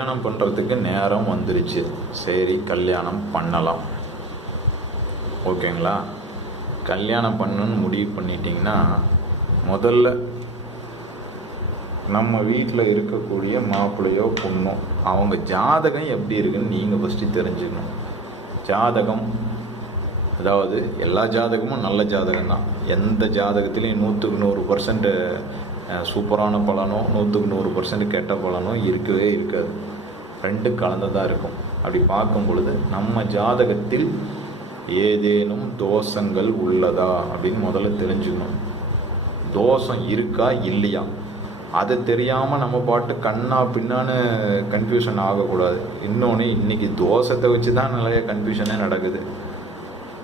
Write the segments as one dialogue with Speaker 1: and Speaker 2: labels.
Speaker 1: கல்யாணம் பண்ணுறதுக்கு நேரம் வந்துருச்சு. சரி கல்யாணம் பண்ணலாம். ஓகேங்களா? கல்யாணம் பண்ணணுன்னு முடிவு பண்ணிட்டீங்கன்னா முதல்ல நம்ம வீட்டில் இருக்கக்கூடிய மாப்பிள்ளையோ பொண்ணோ அவங்க ஜாதகம் எப்படி இருக்குன்னு நீங்கள் ஃபஸ்ட்டு தெரிஞ்சுக்கணும். ஜாதகம் அதாவது எல்லா ஜாதகமும் நல்ல ஜாதகம் தான். எந்த ஜாதகத்துலேயும் நூற்றுக்கு நூறு பர்சன்ட் சூப்பரான பலனோ நூற்றுக்கு நூறு பர்சன்ட் கெட்ட பலனோ இருக்கவே இருக்காது. ரெண்டு கலந்ததாக இருக்கும். அப்படி பார்க்கும் பொழுது நம்ம ஜாதகத்தில் ஏதேனும் தோஷங்கள் உள்ளதா அப்படின்னு முதல்ல தெரிஞ்சுக்கணும். தோஷம் இருக்கா இல்லையா? அது தெரியாமல் நம்ம பாட்டு கண்ணா பின்னான்னு கன்ஃபியூஷன் ஆகக்கூடாது. இன்னொன்று இன்னைக்கு தோஷத்தை வச்சு தான் நிறைய கன்ஃபியூஷனே நடக்குது.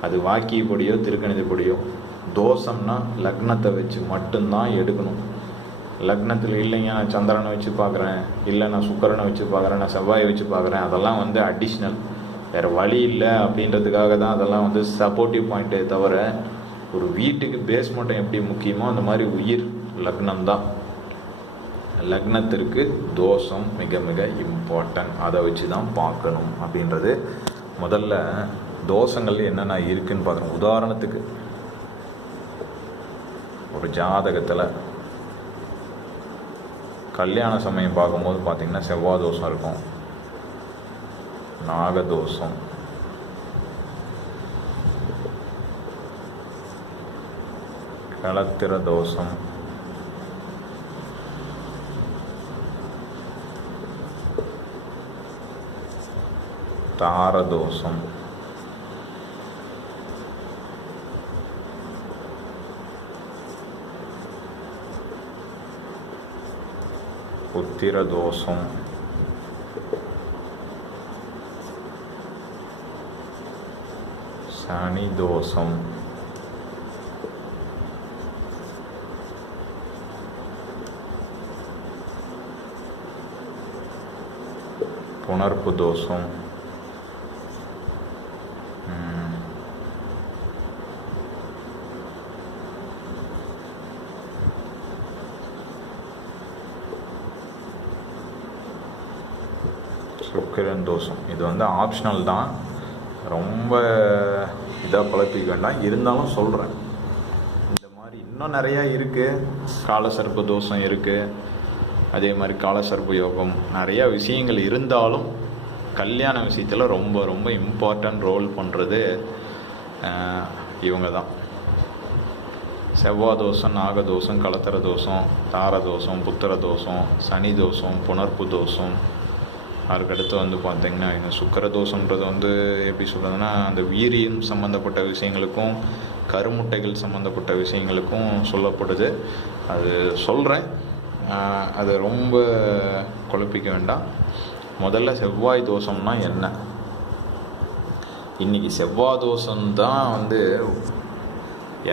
Speaker 1: அது வாக்கியப்படியோ திருக்கணிதப்படியோ தோஷம்னா லக்னத்தை வச்சு மட்டும்தான் எடுக்கணும். லக்னத்தில் இல்லைங்க நான் சந்திரனை வச்சு பார்க்குறேன். இல்லை நான் சுக்கரனை வச்சு பார்க்குறேன் நான் செவ்வாயை வச்சு பார்க்குறேன். அதெல்லாம் வந்து அடிஷ்னல் வேறு வழி இல்லை அப்படின்றதுக்காக தான் அதெல்லாம் வந்து சப்போர்ட்டிவ் பாயிண்ட்டே தவிர ஒரு வீட்டுக்கு பேஸ்மெண்ட்டம் எப்படி முக்கியமோ அந்த மாதிரி உயிர் லக்னம் தான். லக்னத்திற்கு தோஷம் மிக மிக இம்பார்ட்டன்ட் அதை வச்சு தான் பார்க்கணும் அப்படின்றது. முதல்ல தோஷங்கள் என்னென்ன இருக்குன்னு பார்க்குறோம் உதாரணத்துக்கு ஒரு ஜாதகத்தில் கல்யாண சமயம் பார்க்கும்போது பார்த்திங்கன்னா செவ்வாய் தோஷம் இருக்கும். நாகதோஷம் களத்திர தோஷம். தாரதோஷம் புத்திர தோஷம் சனி தோஷம் புணர்ப்பு தோஷம் சுக்கிரன் தோஷம் இது வந்து ஆப்ஷனல் தான். ரொம்ப இதாக குழப்பிக்க வேண்டாம் இருந்தாலும் சொல்கிறேன் இந்த மாதிரி இன்னும் நிறையா இருக்குது காலசர்ப்பு தோஷம் இருக்குது அதே மாதிரி காலசர்ப்பு யோகம். நிறையா விஷயங்கள் இருந்தாலும் கல்யாண விஷயத்தில் ரொம்ப ரொம்ப இம்பார்ட்டன்ட் ரோல் பண்ணுறது இவங்க தான் செவ்வாய் தோஷம் நாகதோஷம் கலத்தர தோஷம் தார தோஷம் புத்திர தோஷம் சனி தோஷம் புணர்ப்பு தோஷம் அதுக்கடுத்து வந்து பார்த்திங்கன்னா இந்த சுக்கர தோஷன்றது வந்து எப்படி சொல்கிறதுன்னா அந்த வீரியம் சம்மந்தப்பட்ட விஷயங்களுக்கும் கருமுட்டைகள் சம்மந்தப்பட்ட விஷயங்களுக்கும் சொல்லப்படுது. அது சொல்கிறேன் அது ரொம்ப குழப்பிக்க வேண்டாம். முதல்ல செவ்வாய் தோஷம்னா என்ன? இன்றைக்கி செவ்வாய் தோஷம்தான் வந்து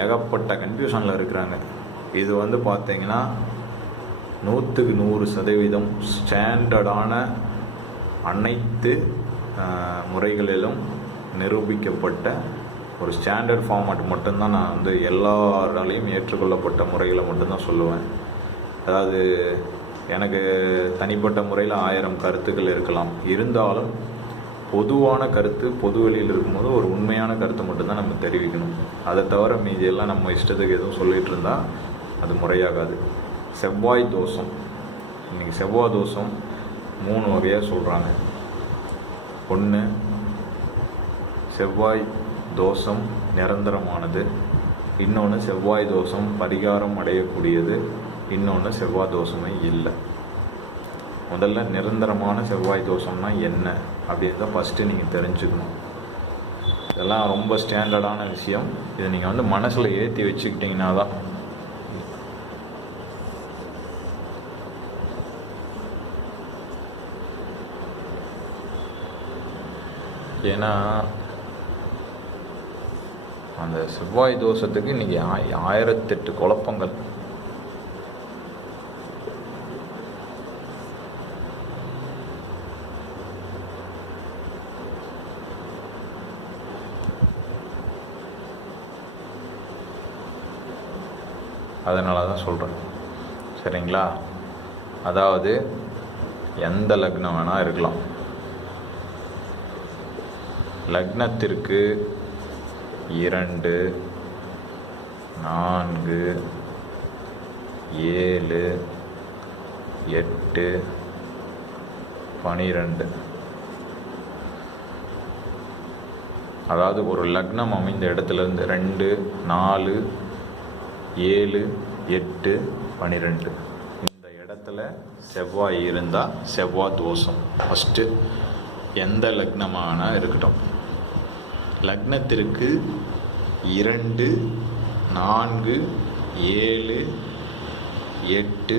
Speaker 1: ஏகப்பட்ட கன்ஃபியூஷனில் இருக்கிறாங்க. இது வந்து பார்த்திங்கன்னா நூற்றுக்கு நூறு சதவீதம் ஸ்டாண்டர்டான அனைத்து முறைகளிலும் நிரூபிக்கப்பட்ட ஒரு ஸ்டாண்டர்ட் ஃபார்மேட் மட்டும்தான் நான் வந்து எல்லாராலையும் ஏற்றுக்கொள்ளப்பட்ட முறைகளை மட்டும்தான் சொல்லுவேன். அதாவது எனக்கு தனிப்பட்ட முறையில் ஆயிரம் கருத்துக்கள் இருக்கலாம். இருந்தாலும் பொதுவான கருத்து பொது வெளியில் இருக்கும்போது ஒரு உண்மையான கருத்தை மட்டும்தான் நம்ம தெரிவிக்கணும். அதை தவிர மீதியெல்லாம் நம்ம இஷ்டத்துக்கு எதுவும் சொல்லிகிட்டு இருந்தால் அது முறையாகாது. செவ்வாய் தோஷம். இன்றைக்கி செவ்வாய் தோஷம் மூணு வகையாக சொல்கிறாங்க ஒன்று செவ்வாய் தோஷம் நிரந்தரமானது. இன்னொன்று செவ்வாய் தோஷம் பரிகாரம் அடையக்கூடியது. இன்னொன்று செவ்வாய் தோஷமே இல்லை. முதல்ல நிரந்தரமான செவ்வாய் தோஷம்னா என்ன அப்படின்றத ஃபஸ்ட்டு நீங்கள் தெரிஞ்சுக்கணும். இதெல்லாம் ரொம்ப ஸ்டாண்டர்டான விஷயம். இதை நீங்கள் வந்து மனசில் ஏற்றி வச்சுக்கிட்டிங்கன்னா தான் ஏன்னா அந்த செவ்வாய் தோஷத்துக்கு இன்னைக்கு ஆய் ஆயிரத்தெட்டு குழப்பங்கள். அதனால தான் சொல்கிறேன் சரிங்களா? அதாவது எந்த லக்னம் வேணால் இருக்கலாம். லக்னத்திற்கு இரண்டு நான்கு ஏழு எட்டு பனிரெண்டு. அதாவது ஒரு லக்னம் அமைந்த இடத்துலேருந்து ரெண்டு நாலு ஏழு எட்டு பனிரெண்டு. இந்த இடத்துல செவ்வாய் இருந்தால் செவ்வாய் தோஷம். ஃபஸ்ட்டு எந்த லக்னமான இருக்கட்டும். லக்னத்திற்கு இரண்டு நான்கு ஏழு எட்டு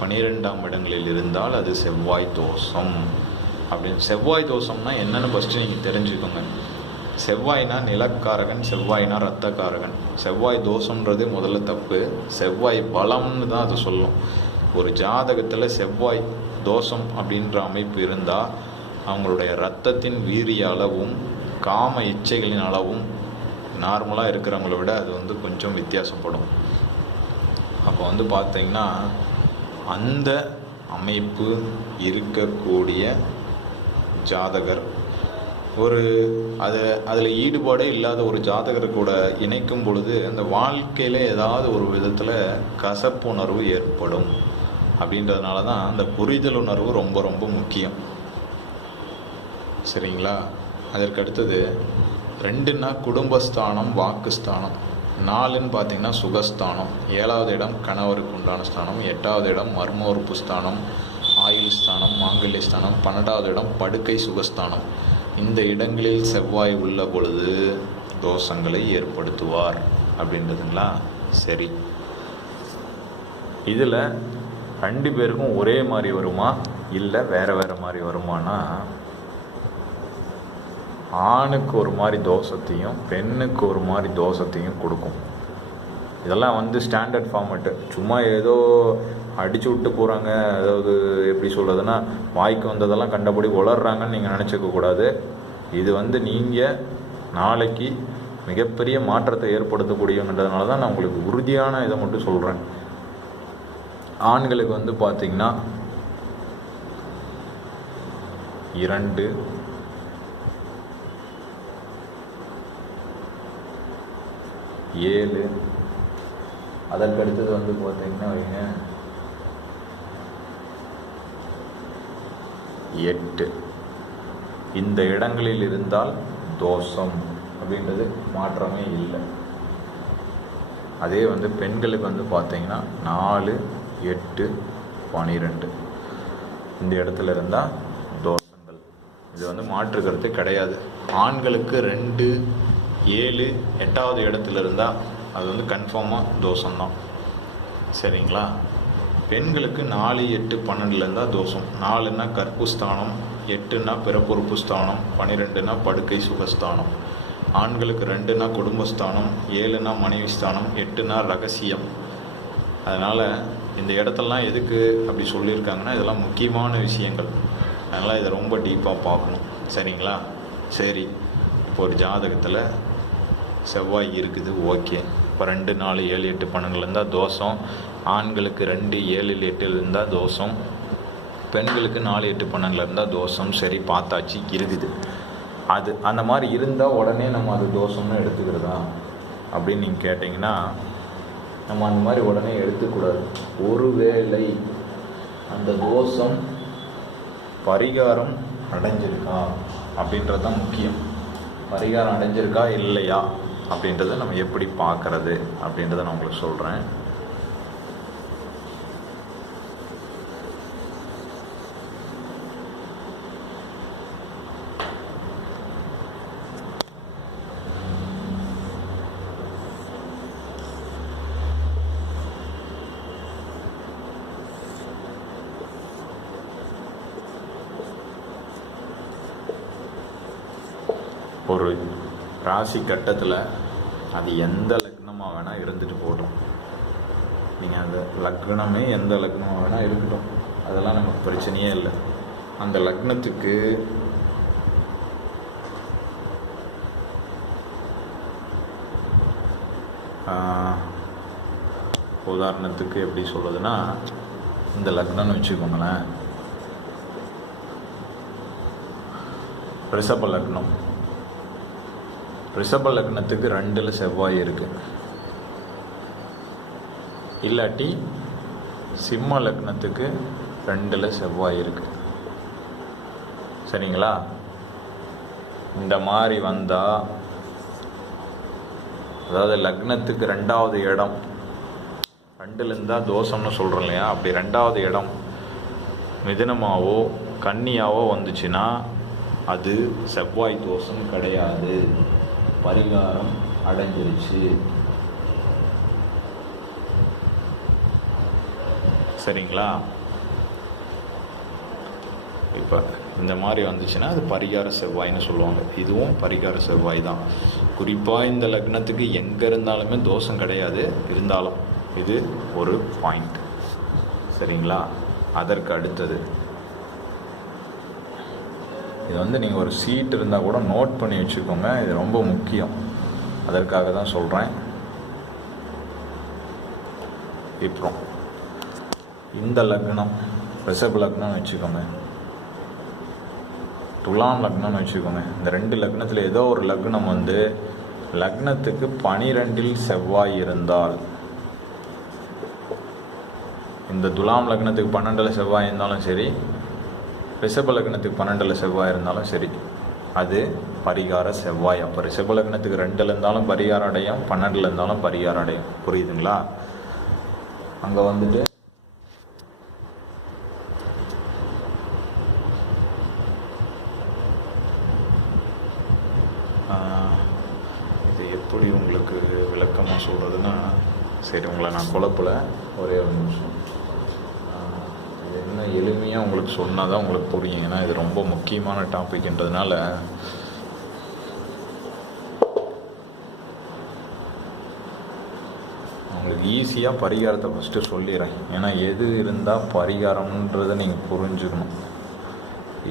Speaker 1: பனிரெண்டாம் இடங்களில் இருந்தால் அது செவ்வாய் தோஷம். அப்படின்னு செவ்வாய் தோஷம்னா என்னன்னு ஃபஸ்ட்டு நீங்கள் தெரிஞ்சுக்கோங்க. செவ்வாய்னா நிலக்காரகன் செவ்வாய்னா ரத்தக்காரகன் செவ்வாய் தோஷன்றது முதல்ல தப்பு. செவ்வாய் பலம்னு தான் அது சொல்லும். ஒரு ஜாதகத்தில் செவ்வாய் தோஷம் அப்படின்ற அமைப்பு இருந்தால் அவங்களுடைய ரத்தத்தின் வீரிய அளவும் காம இச்சைகளின் அளவும் நார்மலாக இருக்கிறவங்கள விட அது வந்து கொஞ்சம் வித்தியாசப்படும். அப்போ வந்து பார்த்தீங்கன்னா அந்த அமைப்பு இருக்கக்கூடிய ஜாதகர் ஒரு அது அதில் ஈடுபாடே இல்லாத ஒரு ஜாதகர் கூட இணைக்கும் பொழுது அந்த வாழ்க்கையில் ஏதாவது ஒரு விதத்தில் கசப்புணர்வு ஏற்படும். அப்படின்றதுனால தான் அந்த புரிதல் உணர்வு ரொம்ப ரொம்ப முக்கியம். சரிங்களா? அதற்கு அடுத்தது ரெண்டுன்னா குடும்பஸ்தானம் வாக்குஸ்தானம். நாலுன்னு பார்த்தீங்கன்னா சுகஸ்தானம். ஏழாவது இடம் கணவருக்கு உண்டான ஸ்தானம். எட்டாவது இடம் மர்ம உறுப்பு ஸ்தானம். ஆயுள் ஸ்தானம் மாங்கல்ய ஸ்தானம். பன்னெண்டாவது இடம் படுக்கை சுகஸ்தானம். இந்த இடங்களில் செவ்வாய் உள்ள பொழுது தோஷங்களை ஏற்படுத்துவார். அப்படின்றதுங்களா? சரி. இதில் ரெண்டு பேருக்கும் ஒரே மாதிரி வருமா? இல்லை வேறு வேறு மாதிரி வருமானா? ஆணுக்கு ஒரு மாதிரி தோஷத்தையும் பெண்ணுக்கு ஒரு மாதிரி தோஷத்தையும் கொடுக்கும். இதெல்லாம் வந்து ஸ்டாண்டர்ட் ஃபார்மேட்டு சும்மா ஏதோ அடிச்சு விட்டு போகிறாங்க அதாவது எப்படி சொல்கிறதுனா வாய்க்கு வந்ததெல்லாம் கண்டபடி உளர்றாங்கன்னு நீங்கள் நினச்சிக்க கூடாது. இது வந்து நீங்கள் நாளைக்கு மிகப்பெரிய மாற்றத்தை ஏற்படுத்தக்கூடியன்றதுனால தான் நான் உங்களுக்கு உறுதியான இதை மட்டும் சொல்கிறேன் ஆண்களுக்கு வந்து பார்த்திங்கன்னா இரண்டு ஏழு. அதற்கு அடுத்தது வந்து பார்த்தீங்கன்னா வைங்க. எட்டு. இந்த இடங்களில் இருந்தால் தோஷம் அப்படின்றது மாற்றமே இல்லை. அதே வந்து பெண்களுக்கு வந்து பார்த்தீங்கன்னா நாலு எட்டு பனிரெண்டு. இந்த இடத்துல இருந்தால் தோஷங்கள். இது வந்து மாற்று கருத்து கிடையாது. ஆண்களுக்கு ரெண்டு ஏழு எட்டாவது இடத்துல இருந்தால் அது வந்து கன்ஃபார்மாக தோஷம் தான் சரிங்களா? பெண்களுக்கு நாலு எட்டு பன்னெண்டுல இருந்தால் தோஷம். நாலுன்னா கற்புஸ்தானம் எட்டுன்னா பிறப்புறுப்பு ஸ்தானம் பன்னிரெண்டுனா படுக்கை சுகஸ்தானம். ஆண்களுக்கு ரெண்டுனா குடும்பஸ்தானம் ஏழுனா மனைவி ஸ்தானம் எட்டுனா ரகசியம். அதனால் இந்த இடத்தெல்லாம் எதுக்கு அப்படி சொல்லியிருக்காங்கன்னா இதெல்லாம் முக்கியமான விஷயங்கள். அதனால் இதை ரொம்ப டீப்பாக பார்க்கணும். சரிங்களா? சரி இப்போ ஒரு ஜாதகத்தில் செவ்வாய் இருக்குது ஓகே. இப்போ ரெண்டு நாலு ஏழு எட்டு பன்னெண்டுல இருந்தால் தோஷம். ஆண்களுக்கு ரெண்டு ஏழு எட்டில் இருந்தால் தோஷம். பெண்களுக்கு நாலு எட்டு பன்னெண்டுல இருந்தால் தோஷம். சரி பார்த்தாச்சு இருக்குது. அது அந்த மாதிரி இருந்தால் உடனே நம்ம அது தோஷம்னு எடுத்துக்கிறதா? அப்படின்னு நீங்கள் கேட்டிங்கன்னா நம்ம அந்த மாதிரி உடனே எடுத்துக்கூடாது. ஒருவேளை அந்த தோஷம் பரிகாரம் அடைஞ்சிருக்கா? அப்படின்றது தான் முக்கியம். பரிகாரம் அடைஞ்சிருக்கா? இல்லையா? அப்படின்றத நம்ம எப்படி பார்க்கறது அப்படின்றத நான் உங்களுக்கு சொல்கிறேன் ஒரு ராசி கட்டத்தில் அது எந்த லக்னமாக வேணால் இருந்துட்டு போட்டோம் நீங்கள் அந்த லக்னமே எந்த லக்னமாக வேணால் இருக்கட்டும். அதெல்லாம் நமக்கு பிரச்சனையே இல்லை. அந்த லக்னத்துக்கு உதாரணத்துக்கு எப்படி சொல்கிறதுன்னா இந்த லக்னம்னு வச்சுக்கோங்களேன். ரிஷப லக்னம். ரிஷப லக்னத்துக்கு ரெண்டில் செவ்வாய் இருக்குது இல்லாட்டி சிம்ம லக்னத்துக்கு ரெண்டில் செவ்வாய் இருக்குது சரிங்களா? இந்த மாதிரி வந்தால் அதாவது லக்னத்துக்கு ரெண்டாவது இடம் ரெண்டுல இருந்தால் தோஷம்னு சொல்கிறோம் இல்லையா? அப்படி ரெண்டாவது இடம் மிதுனமாவோ கன்னியாவோ வந்துச்சுன்னா அது செவ்வாய் தோஷம் கிடையாது. பரிகாரம் அடைஞ்சிருச்சு. சரிங்களா? இப்போ இந்த மாதிரி வந்துச்சுன்னா அது பரிகார செவ்வாய்னு சொல்லுவாங்க. இதுவும் பரிகார செவ்வாய் தான். குறிப்பாக இந்த லக்னத்துக்கு எங்கே இருந்தாலுமே தோஷம் கிடையாது. இருந்தாலும் இது ஒரு பாயிண்ட் சரிங்களா? அதற்கு அடுத்தது. இது வந்து நீங்கள் ஒரு சீட் இருந்தால் கூட நோட் பண்ணி வச்சுக்கோங்க. இது ரொம்ப முக்கியம். அதற்காக தான் சொல்கிறேன் இப்போ இந்த லக்னம் ரிஷப் லக்னம்னு வச்சுக்கோங்க. துலாம் லக்னம்னு வச்சுக்கோங்க. இந்த ரெண்டு லக்னத்தில் ஏதோ ஒரு லக்னம் வந்து லக்னத்துக்கு பனிரெண்டில் செவ்வாய் இருந்தால் இந்த துலாம் லக்னத்துக்கு பன்னெண்டில் செவ்வாய் இருந்தாலும் சரி ரிஷபலக்னத்துக்கு பன்னெண்டில் செவ்வாய் இருந்தாலும் சரி. அது பரிகார செவ்வாய். அப்போ ரிஷபலக்னத்துக்கு ரெண்டில் இருந்தாலும் பரிகாரம் அடையும் பன்னெண்டில் இருந்தாலும் பரிகாரம் அடையும். புரியுதுங்களா? அங்கே வந்துட்டு இது எப்படி உங்களுக்கு விளக்கமாக சொல்கிறதுன்னா சரி உங்களை நான் குழப்பல ஒரே ஒரு நிமிஷம் ஆஹ், இது என்ன எளிமையாக உங்களுக்கு சொன்னால் தான் உங்களுக்கு புரியும். ஏன்னா இது ரொம்ப முக்கியமான டாபிக்ன்றதுனால உங்களுக்கு ஈஸியாக பரிகாரத்தை ஃபஸ்ட்டு சொல்லிடுறேன். ஏன்னா எது இருந்தால் பரிகாரம்ன்றதை நீங்கள் புரிஞ்சுக்கணும்.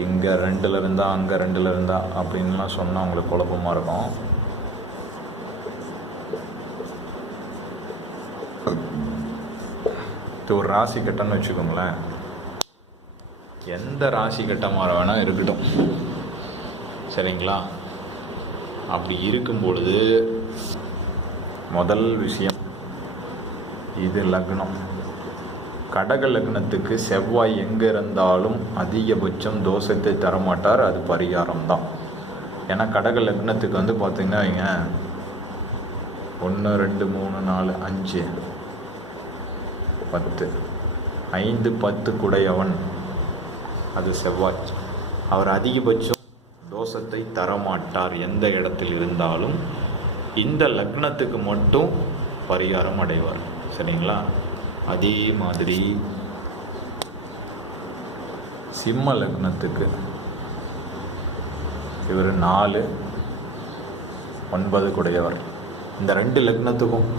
Speaker 1: இங்கே ரெண்டில் இருந்தால் அங்கே ரெண்டில் இருந்தா அப்படின்லாம் சொன்னால் உங்களுக்கு குழப்பமாக இருக்கும். இது ஒரு ராசி கட்டன்னு வச்சுக்கோங்களேன். எந்த ராசி கட்டமாக வேணால் இருக்கட்டும். சரிங்களா? அப்படி இருக்கும் பொழுது முதல் விஷயம் இது லக்னம். கடக லக்னத்துக்கு செவ்வாய் எங்கே இருந்தாலும் அதிகபட்சம் தோஷத்தை தரமாட்டார். அது பரிகாரம் தான் ஏன்னா கடக லக்னத்துக்கு வந்து பார்த்தீங்கன்னா வைங்க ஒன்று ரெண்டு மூணு நாலு அஞ்சு பத்து. ஐந்து பத்து குடையவன். அது செவ்வாய் அவர் அதிகபட்சம் தோஷத்தை தரமாட்டார் எந்த இடத்தில் இருந்தாலும். இந்த லக்னத்துக்கு மட்டும் பரிகாரம் அடைவார். சரிங்களா? அதே மாதிரி சிம்ம லக்னத்துக்கு இவர் நாலு ஒன்பது குடையவர் இந்த ரெண்டு லக்னத்துக்கும்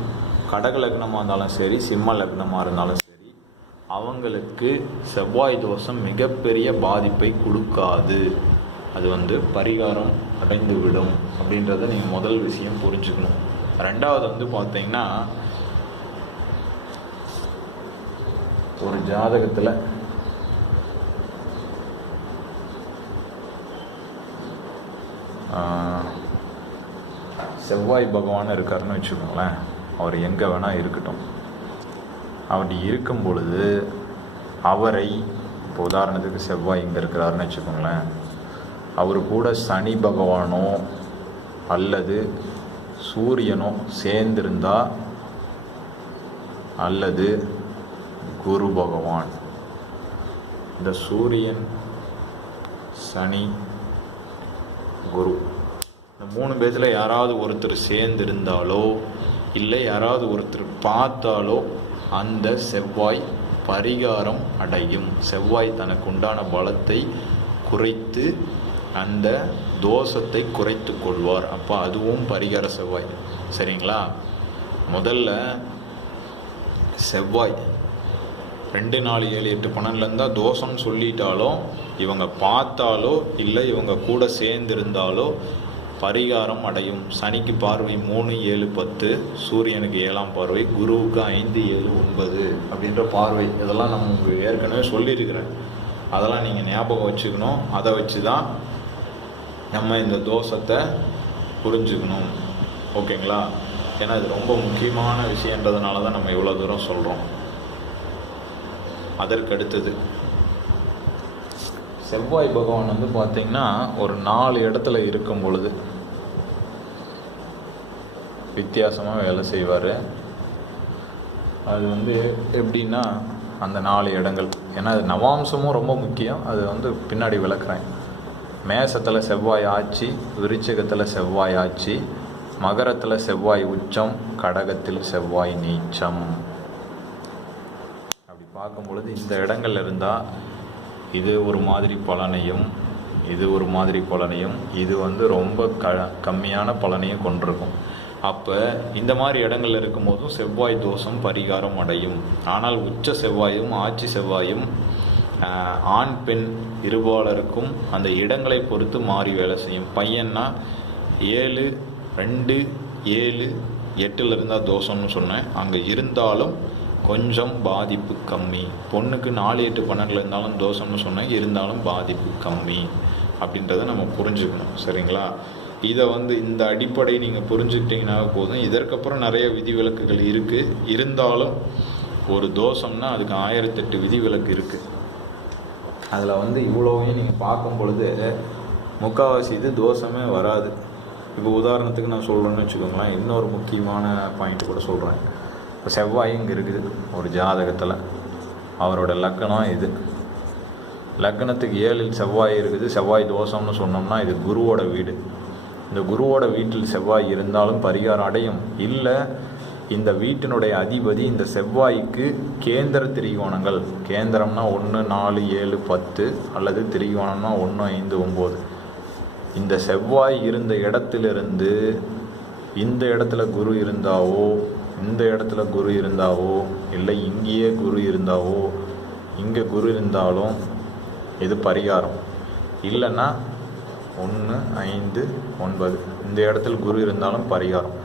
Speaker 1: கடக லக்னமாக இருந்தாலும் சரி சிம்ம லக்னமாக இருந்தாலும் சரி அவங்களுக்கு செவ்வாய் தோஷம் மிகப்பெரிய பாதிப்பை கொடுக்காது. அது வந்து பரிகாரம் அடைந்து விடும் அப்படின்றத நீங்கள் முதல் விஷயம் புரிஞ்சுக்கணும். ரெண்டாவது வந்து பார்த்தீங்கன்னா ஒரு ஜாதகத்தில் செவ்வாய் பகவான் இருக்காருன்னு வச்சுக்கோங்களேன். அவர் எங்கே வேணால் இருக்கட்டும். அப்படி இருக்கும் பொழுது அவரை இப்போ உதாரணத்துக்கு செவ்வாய் இங்கே இருக்கிறாருன்னு வச்சுக்கோங்களேன் அவர் கூட சனி பகவானோ அல்லது சூரியனோ சேர்ந்திருந்தா அல்லது குரு பகவான். இந்த சூரியன் சனி குரு இந்த மூணு பேர்த்தில் யாராவது ஒருத்தர் சேர்ந்து இருந்தாலோ இல்லை யாராவது ஒருத்தர் பார்த்தாலோ அந்த செவ்வாய் பரிகாரம் அடையும். செவ்வாய் தனக்கு உண்டான பலத்தை குறைத்து அந்த தோஷத்தை குறைத்து கொள்வார். அப்போ அதுவும் பரிகார செவ்வாய். சரிங்களா? முதல்ல செவ்வாய். ரெண்டு நாலு ஏழு எட்டு பன்னெண்டுல தோஷம் தோஷம்னு சொல்லிட்டாலும் இவங்க பார்த்தாலோ இல்லை இவங்க கூட சேர்ந்திருந்தாலோ பரிகாரம் அடையும். சனிக்கு பார்வை மூணு ஏழு பத்து. சூரியனுக்கு ஏழாம் பார்வை குருவுக்கு ஐந்து ஏழு ஒன்பது அப்படின்ற பார்வை. இதெல்லாம் நம்ம உங்களுக்கு ஏற்கனவே சொல்லியிருக்கிறேன். அதெல்லாம் நீங்கள் ஞாபகம் வச்சுக்கணும். அதை வச்சு தான் நம்ம இந்த தோஷத்தை புரிஞ்சுக்கணும். ஓகேங்களா? ஏன்னா இது ரொம்ப முக்கியமான விஷயன்றதுனால தான் நம்ம இவ்வளோ தூரம் சொல்கிறோம் அதற்கு அடுத்தது செவ்வாய் பகவான் வந்து பார்த்திங்கன்னா ஒரு நாலு இடத்துல இருக்கும் பொழுது வித்தியாசமாக வேலை செய்வார். அது வந்து எப்படின்னா அந்த நாலு இடங்கள். ஏன்னா அது நவாம்சமும் ரொம்ப முக்கியம். அது வந்து பின்னாடி விளக்குறேன். மேசத்தில் செவ்வாய் ஆட்சி விருச்சகத்தில் செவ்வாய் ஆட்சி மகரத்தில் செவ்வாய் உச்சம் கடகத்தில் செவ்வாய் நீச்சம். அப்படி பார்க்கும் பொழுது இந்த இடங்கள் இருந்தால் இது ஒரு மாதிரி பலனையும் இது ஒரு மாதிரி பலனையும் இது வந்து ரொம்ப க கம்மியான பலனையும் கொண்டிருக்கும். அப்போ இந்த மாதிரி இடங்கள்ல இருக்கும்போதும் செவ்வாய் தோஷம் பரிகாரம் அடையும். ஆனால் உச்ச செவ்வாயும் ஆட்சி செவ்வாயும் ஆண் பெண் இருபாலருக்கும் அந்த இடங்களை பொறுத்து மாறி வேலை செய்யும். பையன்னா ஏழு ரெண்டு ஏழு எட்டில் இருந்தால் தோஷம்னு சொன்னேன். அங்கே இருந்தாலும் கொஞ்சம் பாதிப்பு கம்மி. பொண்ணுக்கு நாலு எட்டு பன்னெண்டில் இருந்தாலும் தோஷம்னு சொன்னேன். இருந்தாலும் பாதிப்பு கம்மி. அப்படின்றத நம்ம புரிஞ்சுக்கணும். சரிங்களா? இதை வந்து இந்த அடிப்படை நீங்கள் புரிஞ்சுக்கிட்டீங்கன்னா போதும். இதற்கப்புறம் நிறைய விதிவிலக்குகள் இருக்குது இருந்தாலும் ஒரு தோஷம்னா அதுக்கு ஆயிரத்தெட்டு விதிவிலக்கு இருக்குது அதில் வந்து இவ்வளோவையும் நீங்கள் பார்க்கும் பொழுது முக்கால்வாசி இது தோஷமே வராது. இப்போ உதாரணத்துக்கு நான் சொல்கிறேன்னு வச்சுக்கோங்களேன். இன்னொரு முக்கியமான பாயிண்ட் கூட சொல்கிறேன் இப்போ செவ்வாய் இங்கே இருக்குது. ஒரு ஜாதகத்தில் அவரோட லக்கணம் இது. லக்கணத்துக்கு ஏழில் செவ்வாய் இருக்குது. செவ்வாய் தோஷம்னு சொன்னோம்னா இது குருவோட வீடு. இந்த குருவோட வீட்டில் செவ்வாய் இருந்தாலும் பரிகாரம் அடையும். இல்லை இந்த வீட்டினுடைய அதிபதி இந்த செவ்வாய்க்கு கேந்திர திரிகோணங்கள். கேந்திரம்னா ஒன்று நாலு ஏழு பத்து அல்லது திரிகோணம்னா ஒன்று ஐந்து ஒம்பது இந்த செவ்வாய் இருந்த இடத்திலிருந்து இந்த இடத்துல குரு இருந்தாவோ இந்த இடத்துல குரு இருந்தாவோ இல்லை இங்கேயே குரு இருந்தாவோ இங்கே குரு இருந்தாலும் இது பரிகாரம். இல்லைன்னா ஒன்று ஐந்து ஒன்பது. இந்த இடத்துல குரு இருந்தாலும் பரிகாரம்.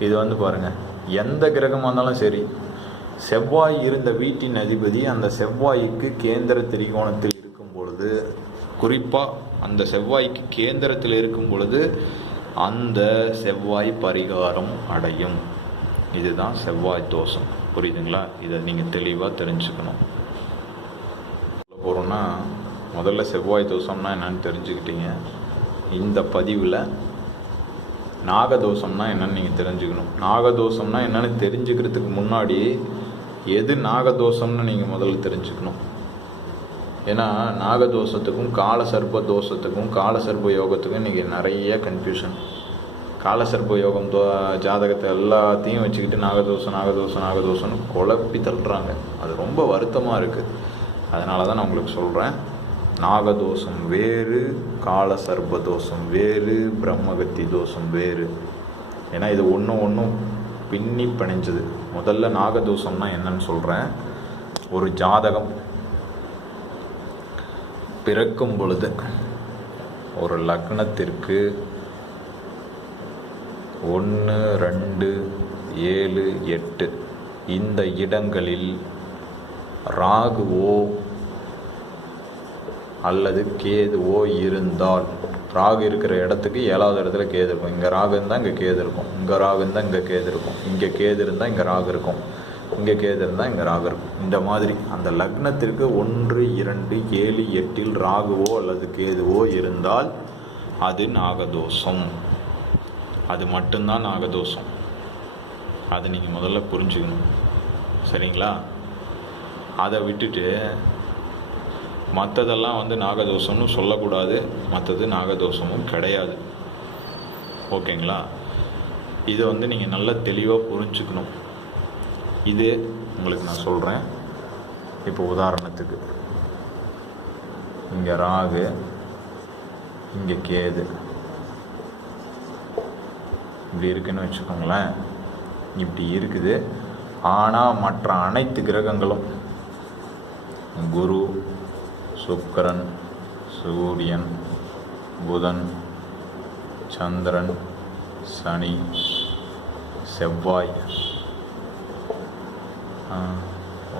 Speaker 1: இது வந்து பாருங்கள் எந்த கிரகமாக இருந்தாலும் சரி செவ்வாய் இருந்த வீட்டின் அதிபதி அந்த செவ்வாய்க்கு கேந்திர திரிகோணத்தில் இருக்கும் பொழுது குறிப்பாக அந்த செவ்வாய்க்கு கேந்திரத்தில் இருக்கும் பொழுது அந்த செவ்வாய் பரிகாரம் அடையும். இதுதான் செவ்வாய் தோஷம். புரியுதுங்களா? இதை நீங்கள் தெளிவாக தெரிஞ்சுக்கணும். போகிறோன்னா முதல்ல செவ்வாய் தோஷம்னா என்னன்னு தெரிஞ்சுக்கிட்டீங்க. இந்த பதிவில் நாகதோஷம்னா என்னன்னு நீங்கள் தெரிஞ்சுக்கணும். நாகதோஷம்னா என்னன்னு தெரிஞ்சுக்கிறதுக்கு முன்னாடி எது நாகதோஷம்னு நீங்கள் முதல்ல தெரிஞ்சுக்கணும். ஏன்னா நாகதோஷத்துக்கும் காலசர்ப தோஷத்துக்கும் காலசர்ப யோகத்துக்கும் இன்றைக்கி நிறைய கன்ஃபியூஷன் காலசர்ப யோகம் தோ ஜாதகத்தை எல்லாத்தையும் வச்சுக்கிட்டு நாகதோஷம் நாகதோஷம் நாகதோஷம்னு குழப்பி தள்ளுறாங்க. அது ரொம்ப வருத்தமாக இருக்குது அதனால தான் நான் உங்களுக்கு சொல்கிறேன் நாகதோஷம் வேறு காலசர்ப்ப தோஷம் வேறு பிரம்மகத்தி தோஷம் வேறு. ஏன்னா இது ஒன்று ஒன்றும் பின்னி பிணைஞ்சது. முதல்ல நாகதோஷம்னா என்னன்னு சொல்கிறேன் ஒரு ஜாதகம் பிறக்கும் பொழுது ஒரு லக்னத்திற்கு ஒன்று ரெண்டு ஏழு எட்டு. இந்த இடங்களில் ராகுவோ அல்லது கேதுவோ இருந்தால். ராகு இருக்கிற இடத்துக்கு ஏழாவது இடத்துல கேது இருக்கும். இங்கே ராகு இருந்தால் இங்கே கேது இருக்கும். இங்கே ராகு இருந்தால் இங்கே கேது இருக்கும். இங்கே கேது இருந்தால் இங்கே ராகு இருக்கும். இங்கே கேது இருந்தால் இங்கே ராகு இருக்கும். இந்த மாதிரி அந்த லக்னத்திற்கு ஒன்று இரண்டு ஏழு எட்டில் ராகுவோ அல்லது கேதுவோ இருந்தால் அது நாகதோஷம். அது மட்டும்தான் நாகதோஷம். அதை நீங்கள் முதல்ல புரிஞ்சுக்கணும். சரிங்களா? அதை விட்டுட்டு மற்றதெல்லாம் வந்து நாகதோஷம்னு சொல்லக்கூடாது. மற்றது நாகதோஷமும் கிடையாது. ஓகேங்களா? இதை வந்து நீங்கள் நல்லா தெளிவாக புரிஞ்சுக்கணும். இது உங்களுக்கு நான் சொல்கிறேன் இப்போ உதாரணத்துக்கு. இங்கே ராகு இங்கே கேது. இப்படி இருக்குன்னு வச்சுக்கோங்களேன். இப்படி இருக்குது. ஆனால் மற்ற அனைத்து கிரகங்களும் குரு சுக்கரன் சூரியன் புதன் சந்திரன் சனி செவ்வாய்.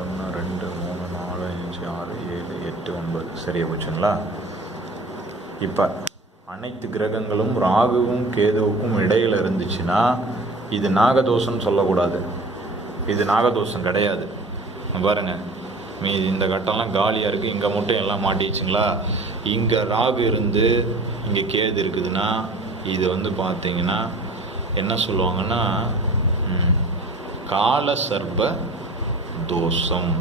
Speaker 1: ஒன்று ரெண்டு மூணு நாலு அஞ்சு ஆறு ஏழு எட்டு ஒன்பது. சரியா போச்சுங்களா? இப்போ அனைத்து கிரகங்களும் ராகுவும் கேதுவுக்கும் இடையில் இருந்துச்சுன்னா இது நாகதோஷம்னு சொல்லக்கூடாது. இது நாகதோஷம் கிடையாது. பாருங்கள் மீதி இந்த கட்டம்லாம் காலியாக இருக்குது இங்கே மட்டும் எல்லாம் மாட்டிச்சுங்களா இங்கே ராகு இருந்து இங்கே கேது இருக்குதுன்னா இது வந்து பார்த்தீங்கன்னா என்ன சொல்லுவாங்கன்னா கால சர்ப தோஷம்.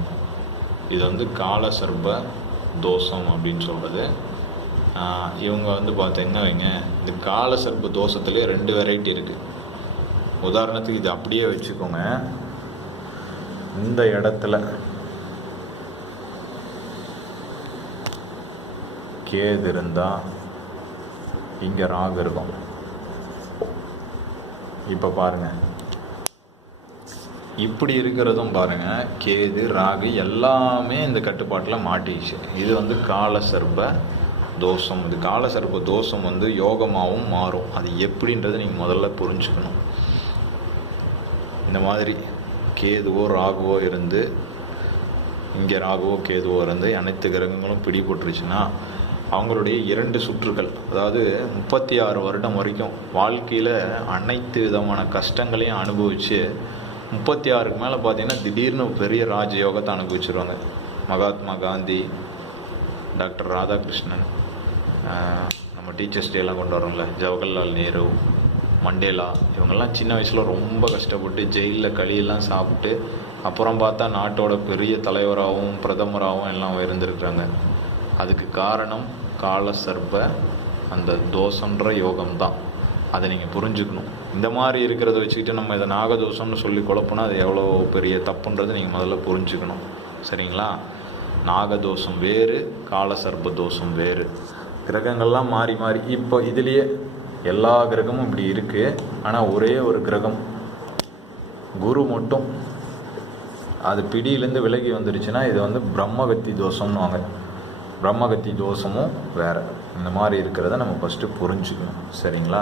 Speaker 1: இது வந்து கால சர்ப தோஷம் அப்படின்னு சொல்கிறது இவங்க வந்து பார்த்தீங்கன்னா வைங்க இந்த கால சர்ப தோஷத்துலேயே ரெண்டு வெரைட்டி இருக்குது உதாரணத்துக்கு இது அப்படியே வச்சுக்கோங்க. இந்த இடத்துல கேது இருந்தால் இங்கே ராகு இருக்கும். இப்போ பாருங்க. இப்படி இருக்கிறதும் பாருங்க கேது ராகு எல்லாமே இந்த கட்டுப்பாட்டில் மாட்டிச்சு இது வந்து கால சர்ப தோஷம். இது கால சர்ப தோஷம் வந்து யோகமாகவும் மாறும். அது எப்படின்றத நீங்கள் முதல்ல புரிஞ்சுக்கணும். இந்த மாதிரி கேதுவோ ராகுவோ இருந்து இங்கே ராகுவோ கேதுவோ இருந்து அனைத்து கிரகங்களும் பிடிபட்டுருச்சுன்னா அவங்களுடைய இரண்டு சுற்றுகள் அதாவது முப்பத்தி ஆறு வருடம் வரைக்கும் வாழ்க்கையில் அனைத்து விதமான கஷ்டங்களையும் அனுபவித்து முப்பத்தி ஆறுக்கு மேலே பார்த்தீங்கன்னா திடீர்னு பெரிய ராஜயோகத்தை அனுபவிச்சிருவாங்க. மகாத்மா காந்தி டாக்டர் ராதாகிருஷ்ணன் நம்ம டீச்சர்ஸ் டேலாம் கொண்டு வரோம்ல ஜவஹர்லால் நேரு மண்டேலா இவங்கெல்லாம் சின்ன வயசில் ரொம்ப கஷ்டப்பட்டு ஜெயிலில் களியெல்லாம் சாப்பிட்டு அப்புறம் பார்த்தா நாட்டோட பெரிய தலைவராகவும் பிரதமராகவும் எல்லாம் இருந்திருக்கிறாங்க. அதுக்கு காரணம் கால சர்ப அந்த தோஷன்ற யோகம்தான். அதை நீங்கள் புரிஞ்சுக்கணும். இந்த மாதிரி இருக்கிறத வச்சுக்கிட்டு நம்ம இதை நாகதோஷம்னு சொல்லி குழப்பினா அது எவ்வளோ பெரிய தப்புன்றதை நீங்கள் முதல்ல புரிஞ்சுக்கணும். சரிங்களா? நாகதோஷம் வேறு காலசர்ப தோஷம் வேறு. கிரகங்கள்லாம் மாறி மாறி இப்போ இதுலேயே எல்லா கிரகமும் இப்படி இருக்குது ஆனால் ஒரே ஒரு கிரகம் குரு மட்டும். அது பிடியிலேருந்து விலகி வந்துருச்சுன்னா இது வந்து பிரம்மகத்தி தோஷம்னு வாங்க பிரம்மகத்தி தோஷமும் வேறு. இந்த மாதிரி இருக்கிறத நம்ம ஃபஸ்ட்டு புரிஞ்சுக்கணும். சரிங்களா?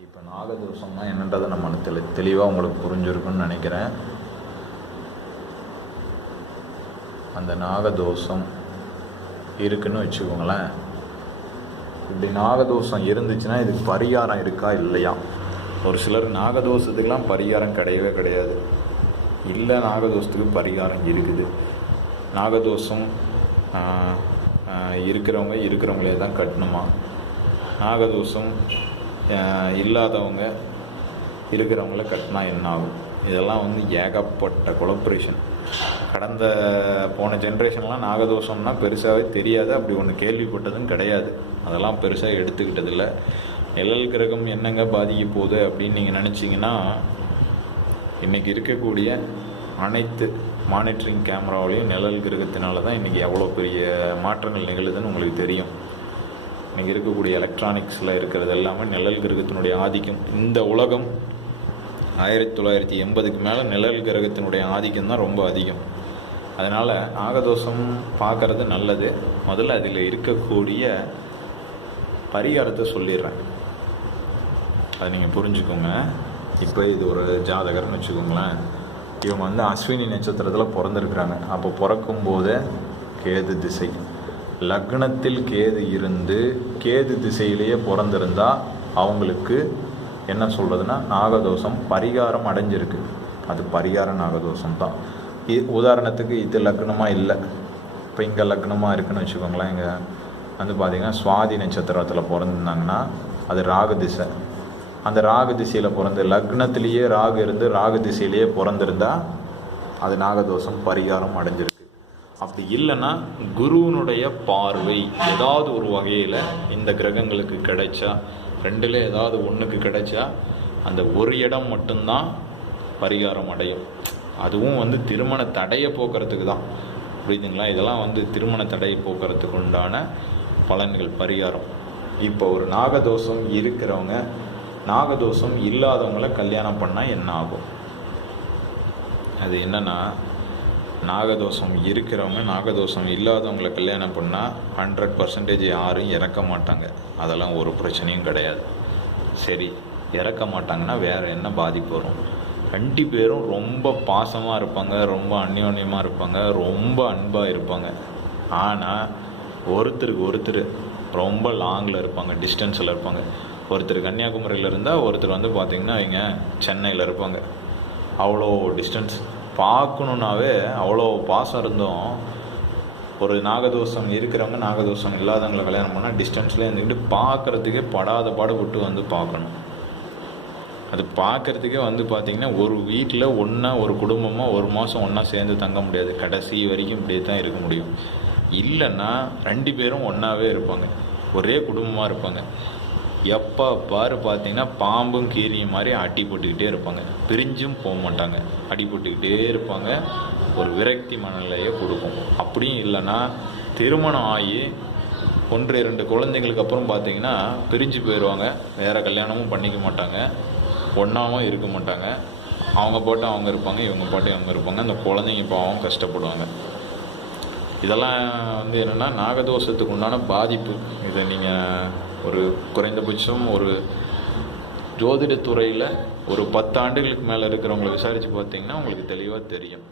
Speaker 1: இப்போ நாகதோஷம்னா என்னன்றதை நம்ம தெளி தெளிவாக உங்களுக்கு புரிஞ்சிருக்குன்னு நினைக்கிறேன். அந்த நாகதோஷம் இருக்குன்னு வச்சுக்கோங்களேன். இப்படி நாகதோஷம் இருந்துச்சுன்னா இதுக்கு பரிகாரம் இருக்கா இல்லையா? ஒரு சிலர் நாகதோஷத்துக்கெலாம் பரிகாரம் கிடையவே கிடையாது. இல்லை நாகதோஷத்துக்கு பரிகாரம் இருக்குது. நாகதோஷம் இருக்கிறவங்க இருக்கிறவங்களே தான் கட்டணுமா? நாகதோஷம் இல்லாதவங்க இருக்கிறவங்கள கட்டினா என்ன ஆகும்? இதெல்லாம் வந்து ஏகப்பட்ட கொலப்ரேஷன் கடந்த போன ஜென்ரேஷன்லாம் நாகதோஷம்னா பெருசாகவே தெரியாது. அப்படி ஒன்று கேள்விப்பட்டதும் கிடையாது. அதெல்லாம் பெருசாக எடுத்துக்கிட்டதில்ல நிழல் கிரகம் என்னங்க பாதிக்க போகுது அப்படின்னு நீங்கள் நினச்சிங்கன்னா இன்றைக்கி இருக்கக்கூடிய அனைத்து மானிட்டரிங் கேமராவிலையும் நிழல் கிரகத்தினால தான் இன்றைக்கி எவ்வளோ பெரிய மாற்றங்கள் நிகழுதுன்னு உங்களுக்கு தெரியும். இன்றைக்கி இருக்கக்கூடிய எலக்ட்ரானிக்ஸில் இருக்கிறது எல்லாமே நிழல் கிரகத்தினுடைய ஆதிக்கம். இந்த உலகம் ஆயிரத்தி தொள்ளாயிரத்தி எண்பதுக்கு மேலே நிழல் கிரகத்தினுடைய ஆதிக்கம் தான் ரொம்ப அதிகம். அதனால் ஆகதோஷம் பார்க்குறது நல்லது. முதல்ல அதில் இருக்கக்கூடிய பரிகாரத்தை சொல்லிடுறேன். அதை நீங்கள் புரிஞ்சுக்கோங்க. இப்போ இது ஒரு ஜாதகர்னு வச்சுக்கோங்களேன். இவங்க வந்து அஸ்வினி நட்சத்திரத்தில் பிறந்திருக்கிறாங்க. அப்போ பிறக்கும் போதே கேது திசை. லக்னத்தில் கேது இருந்து கேது திசையிலேயே பிறந்திருந்தா அவங்களுக்கு என்ன சொல்கிறதுனா நாகதோஷம் பரிகாரம் அடைஞ்சிருக்கு. அது பரிகார நாகதோஷம் தான். இ உதாரணத்துக்கு இது லக்னமாக இல்லை. இப்போ இங்கே லக்னமாக இருக்குன்னு வச்சுக்கோங்களேன் இங்கே வந்து பார்த்திங்கன்னா சுவாதி நட்சத்திரத்தில் பிறந்திருந்தாங்கன்னா அது ராகு திசை. அந்த ராகு திசையில் பிறந்து லக்னத்திலேயே ராகு இருந்து ராகு திசையிலேயே பிறந்திருந்தா அது நாகதோஷம் பரிகாரம் அடைஞ்சிருக்கு. அப்படி இல்லைன்னா குருவினுடைய பார்வை ஏதாவது ஒரு வகையில் இந்த கிரகங்களுக்கு கிடைச்சா ரெண்டுல ஏதாவது ஒன்றுக்கு கிடைச்சா அந்த ஒரு இடம் மட்டும்தான் பரிகாரம் அடையும். அதுவும் வந்து திருமண தடையை போக்குறதுக்கு தான். புரியுதுங்களா? இதெல்லாம் வந்து திருமண தடையை போக்குறதுக்கு உண்டான பலன்கள் பரிகாரம். இப்போ ஒரு நாகதோஷம் இருக்கிறவங்க நாகதோஷம் இல்லாதவங்கள கல்யாணம் பண்ணால் என்ன ஆகும்? அது என்னென்னா நாகதோஷம் இருக்கிறவங்க நாகதோஷம் இல்லாதவங்கள கல்யாணம் பண்ணால் ஹண்ட்ரட் பர்சன்டேஜ் யாரும் இறக்க மாட்டாங்க. அதெல்லாம் ஒரு பிரச்சனையும் கிடையாது. சரி இறக்க மாட்டாங்கன்னா வேறு என்ன பாதிப்பு வரும்? ரெண்டு பேரும் ரொம்ப பாசமாக இருப்பாங்க ரொம்ப அந்யோன்யமாக இருப்பாங்க ரொம்ப அன்பாக இருப்பாங்க. ஆனால் ஒருத்தருக்கு ஒருத்தர் ரொம்ப லாங்கில் இருப்பாங்க டிஸ்டன்ஸில் இருப்பாங்க. ஒருத்தர் கன்னியாகுமரியில் இருந்தால் ஒருத்தர் வந்து பார்த்திங்கன்னா இங்கே சென்னையில் இருப்பாங்க. அவ்வளோ டிஸ்டன்ஸ் பார்க்கணுன்னாவே அவ்வளோ பாசம் இருந்தும் ஒரு நாகதோஷம் இருக்கிறவங்க நாகதோஷம் இல்லாதவங்களை கல்யாணம் பண்ணால் டிஸ்டன்ஸில் இருந்துக்கிட்டு பார்க்குறதுக்கே படாத பாடுபட்டு வந்து பார்க்கணும். அது பார்க்குறதுக்கே வந்து பார்த்திங்கன்னா ஒரு வீட்டில் ஒன்றா ஒரு குடும்பமாக ஒரு மாதம் ஒன்றா சேர்ந்து தங்க முடியாது. கடைசி வரைக்கும் இப்படியே தான் இருக்க முடியும். இல்லைன்னா ரெண்டு பேரும் ஒன்றாவே இருப்பாங்க. ஒரே குடும்பமாக இருப்பாங்க. எப்போ பாரு பார்த்தீங்கன்னா பாம்பும் கீரியும் மாதிரி அடி போட்டுக்கிட்டே இருப்பாங்க. பிரிஞ்சும் போக மாட்டாங்க. அடி போட்டுக்கிட்டே இருப்பாங்க. ஒரு விரக்தி மனநிலையை கொடுக்கும். அப்படியும் இல்லைன்னா திருமணம் ஆகி ஒன்று இரண்டு குழந்தைங்களுக்கு அப்புறம் பார்த்தீங்கன்னா பிரிஞ்சு போயிடுவாங்க வேறு கல்யாணமும் பண்ணிக்க மாட்டாங்க. ஒன்றாவும் இருக்க மாட்டாங்க. அவங்க பாட்டு அவங்க இருப்பாங்க இவங்க பாட்டு அவங்க இருப்பாங்க. அந்த குழந்தைங்க பாவம் கஷ்டப்படுவாங்க. இதெல்லாம் வந்து என்னென்னா நாகதோஷத்துக்கு உண்டான பாதிப்பு. இதை நீங்கள் ஒரு குறைந்தபட்சம் ஒரு ஜோதிடத்துறையில் ஒரு பத்து ஆண்டுகளுக்கு மேலே இருக்கிறவங்கள விசாரித்து பார்த்தீங்கன்னா உங்களுக்கு தெளிவாக தெரியும்.